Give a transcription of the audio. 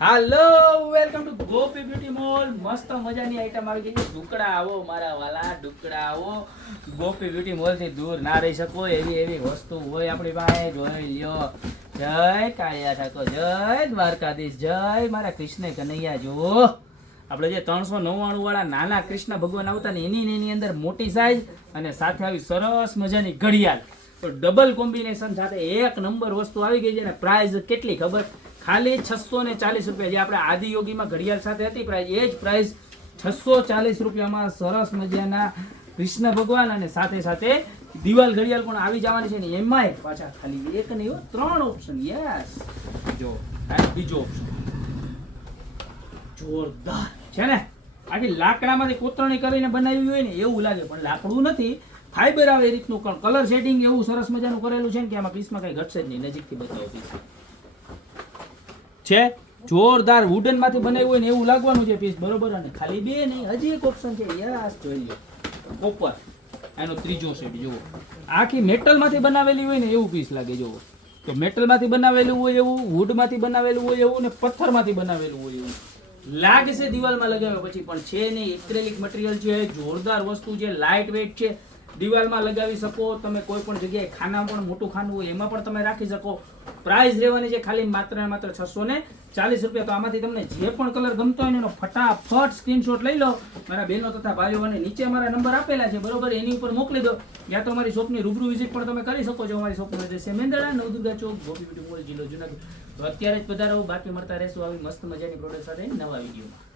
Hello welcome to Gopi beauty mall મસ્ત મજાની item આવી ગઈ છે. ડુકડા આવો મારા વાલા ડુકડા આવો ગોપી બ્યુટી મોલથી દૂર ના રહી શકો, એવી એવી વસ્તુ હોય આપણી પાસે. જોઈ લ્યો. જય કાળિયા ઠાકોર, જય દ્વારકાધીશ, જય મારા કૃષ્ણ કનૈયા. જુઓ, આપણે જે ત્રણસો નવ્વાણું વાળા નાના કૃષ્ણ ભગવાન આવતા ને એની એની અંદર મોટી સાઈઝ અને સાથે આવી સરસ મજાની ઘડિયાળ. તો ડબલ કોમ્બિનેશન સાથે એક નંબર વસ્તુ આવી ગઈ છે. ને પ્રાઇઝ કેટલી ખબર? ખાલી છસો ને ચાલીસ રૂપિયા. જે આપણે આદિયોગીમાં ઘડિયાળ સાથે હતી પ્રાઇસ એ જ પ્રાઇસ છસો ચાલીસ રૂપિયામાં સરસ મજાના કૃષ્ણ ભગવાન અને સાથે સાથે દિવાલ ઘડિયાળ પણ આવી જવાની છે ને એમાંય પાછા ખાલી એક નહીં હો, ત્રણ ઓપ્શન યસ જો બીજો ઓપ્શન જોરદાર. છે ને? આખી લાકડામાંથી કોતરણી કરીને બનાવી હોય ને એવું લાગે પણ લાકડું નથી. ફાઈબર આવે એ રીતનું કલર શેડિંગ એવું સરસ મજાનું કરેલું છે ને કે આમાં પીસમાં કઈ ઘટશે જ નહીં. નજીકથી બતાવો. પીસ છે? જોરદાર વુડનમાંથી બનાવ્યું હોય ને એવું લાગવાનું છે પીસ બરોબર? અને ખાલી બે નહીં, હજી એક ઓપ્શન છે. યસ, જોઈ લો કોપર એનો ત્રીજો સેટ જુઓ. આખી મેટલમાંથી બનાવેલી હોય ને એવું પીસ લાગે, જુઓ. તો મેટલમાંથી બનાવેલું હોય એવું, wood માંથી બનાવેલું હોય એવું ને પથ્થરમાંથી બનાવેલું હોય એવું. લાગશે દિવાલમાં લગાવ્યા પછી, પણ છે નહીં. એક્રેલિક મટીરિયલ છે, જોરદાર વસ્તુ છે લાઇટ વેઇટ છે. દિવાલમાં લગાવી શકો, તમે કોઈ પણ જગ્યાએ ખાના પણ મોટું ખાનું હોય એમાં પણ તમે રાખી શકો. પ્રાઇસ રહેવાની છે ખાલી માત્ર ને માત્ર છસો ને ચાલીસ રૂપિયા. તો આમાંથી તમને જે પણ કલર ગમતો હોય ને એનો ફટાફટ સ્ક્રીનશોટ લઈ લો. મારા બહેનો તથા ભાઈઓ અને નીચે મારા નંબર આપેલા છે, બરોબર? એની ઉપર મોકલી દો. યા તો અમારી શોપની રૂબરૂ વિઝિટ પણ તમે કરી શકો છો, અમારી શોપનું એડ્રેસ છે. મેંદડા, નવદુર્ગા ચોક ગોપી મોલ, જિલ્લો જુનાગઢ. તો અત્યારે જ પધારો, બાકી મળતા રહેશું આવી મસ્ત મજાની પ્રોડક્ટ સાથે નવા વિડીયોમાં